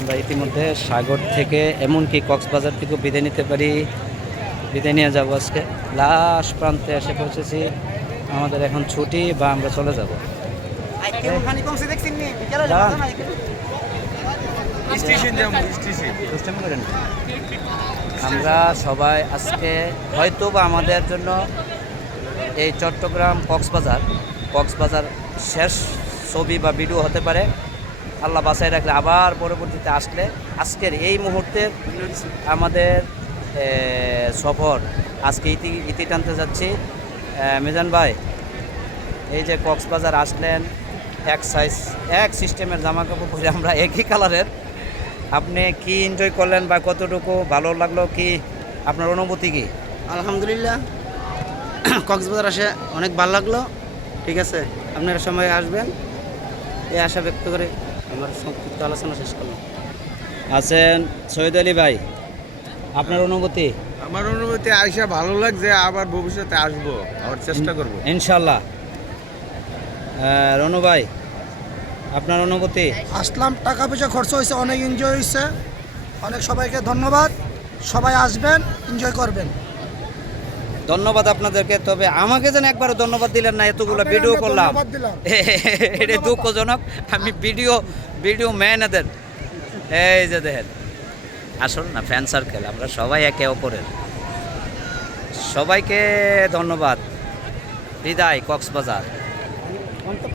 আমরা ইতিমধ্যে সাগর থেকে এমনকি কক্সবাজার থেকেও বিদায় নিতে পারি, বিদায় নিয়ে যাবো। আজকে লাস্ট প্রান্তে এসে পৌঁছেছি। আমাদের এখন ছুটি বা আমরা চলে যাব। আমরা সবাই আজকে হয়তো বা আমাদের জন্য এই চট্টগ্রাম কক্সবাজার শেষ ছবি বা ভিডিও হতে পারে। আল্লাহ বাঁচাই রাখলে আবার পরবর্তীতে আসলে আজকের এই মুহূর্তের আমাদের সফর আজকে ইতি টানতে যাচ্ছি। মিজান ভাই, এই যে কক্সবাজার আসলেন, এক সাইজ এক সিস্টেমের জামা কাপড় পরে আমরা একই কালারের, আপনি কি এনজয় করলেন বা কতটুকু ভালো লাগলো, কি আপনার অনুভূতি কি? আলহামদুলিল্লাহ, কক্সবাজার আসে অনেক ভালো লাগলো। ঠিক আছে, আপনারা সময় আসবেন এই আশা ব্যক্ত করে আমার সংক্ষিপ্ত আলোচনা শেষ করলাম। আছেন সৈয়দ আলী ভাই, আপনার অনুভূতি? আমার অনুভূতি আইসা ভালো লাগছে, আবার ভবিষ্যতে আসবো, আবার চেষ্টা করব ইনশাল্লাহ। রনু ভাই, আপনার অনুভূতি? আসলাম, টাকা পয়সা খরচ হয়েছে, অনেক এনজয় হয়েছে, অনেক সবাইকে ধন্যবাদ। সবাই আসবেন, এনজয় করবেন। ধন্যবাদ আপনাদেরকে। তবে আমাকে যেন একবারও ধন্যবাদ দিলেন না, এতগুলো ভিডিও করলাম, এটা দুঃখজনক। আমি ভিডিও ম্যান এদের, এই যে দেখেন, আসল না ফ্যান সার্কেল, আমরা সবাই একে অপরের। সবাইকে ধন্যবাদ। বিদায় কক্সবাজার।